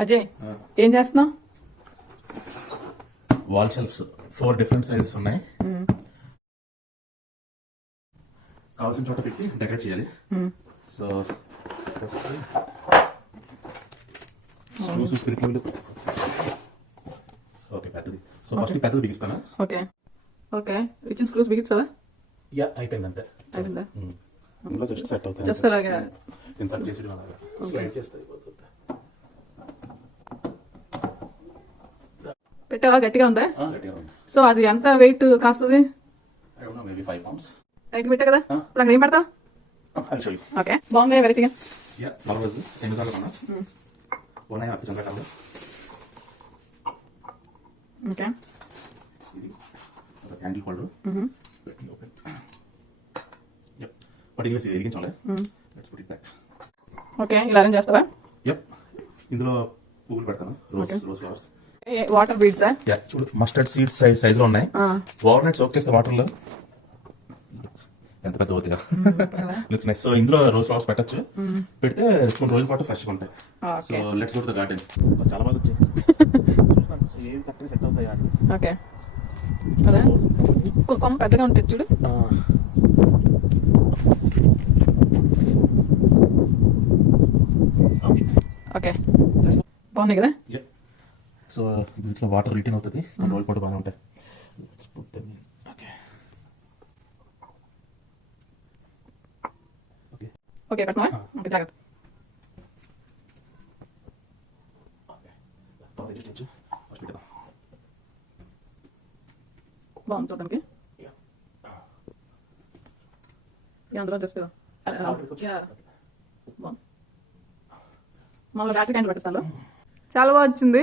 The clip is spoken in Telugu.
అజయ్ ఏం చేస్తున్నావు? వాల్ షెల్ఫ్స్ 4 డిఫరెంట్ సైజెస్ ఉన్నాయి. కావాల్సిన చోట పెట్టి డెకరేట్ చేయాలి. సో స్క్రూస్ ఫిట్టింగ్లు ఓకే పెద్దది. సో ఫస్ట్ పెద్దది బిగిస్తాను. ఓకే ఓకే ఇచ్చిన స్క్రూస్ బిగిస్తావా? యా అయిపోయింది అంతే. అయిపోయిందా? ఇందులో జస్ట్ సెట్ అవుతాయి. జస్ట్ అలాగా ఇన్సర్ట్ చేసి అలాగా స్లైడ్ చేస్తాయి. పెట్టావా? గట్టిగా ఉందా? గట్టిగా ఉంది. సో అది ఎంత వెయిట్ కాస్తుంది? I don't know maybe 5 pounds. Right పెట్టా కదా. ఇప్పుడు అక్కడ ఏం పెడతావు? I'll show you. ఓకే బాగుంది వెరైటీగా. యా నలవజ్ ఎన్నిసార్లు కొన్నా ఉన్నాయి అప్పుడు చంపేటాము. ఓకే ఇది ఒక హ్యాండిల్ హోల్డర్. ఓపెన్. యప్ పట్టింగ్ వేసి ఇరిగించాలి. Let's put it back. Okay ఇలా అరేంజ్ చేస్తావా? యప్ ఇందులో పువ్వులు పెడతాను. Rose flowers. వాటర్ బీడ్సా? యా చూడు మస్టర్డ్ సీడ్స్ సైజ్ లో ఉన్నాయి. ఓవర్నైట్ సోక్ చేస్తే వాటర్ లో ఎంత పెద్ద అవుతాయా. Looks nice. సో ఇందులో రోజ్ ఫ్లవర్స్ పెట్టచ్చు. పెడితే కొన్ని రోజుల పాటు ఫ్రెష్ గా ఉంటాయి. So let's go to the garden. చాలా బాగా వచ్చాయి. ఏం కరెక్ట్గా సెట్ అవుతాయా అని. ఓకే అదే కొమ్మ పెద్దగా ఉంటుంది చూడు. ఓకే బాగున్నాయి కదా. సో దీంట్లో వాటర్ రిటర్న్ అవుతుంది. కొన్ని రోజుల పాటు బాగా ఉంటాయి. ఓకే పెట్టమా? ఓకే జాగ్రత్త. బాగుంది చూడడానికి. అందులో జస్ట్ మామూలు బ్యాటరీ క్యాండిల్ పెట్టేస్తాను. చాలా బాగా వచ్చింది.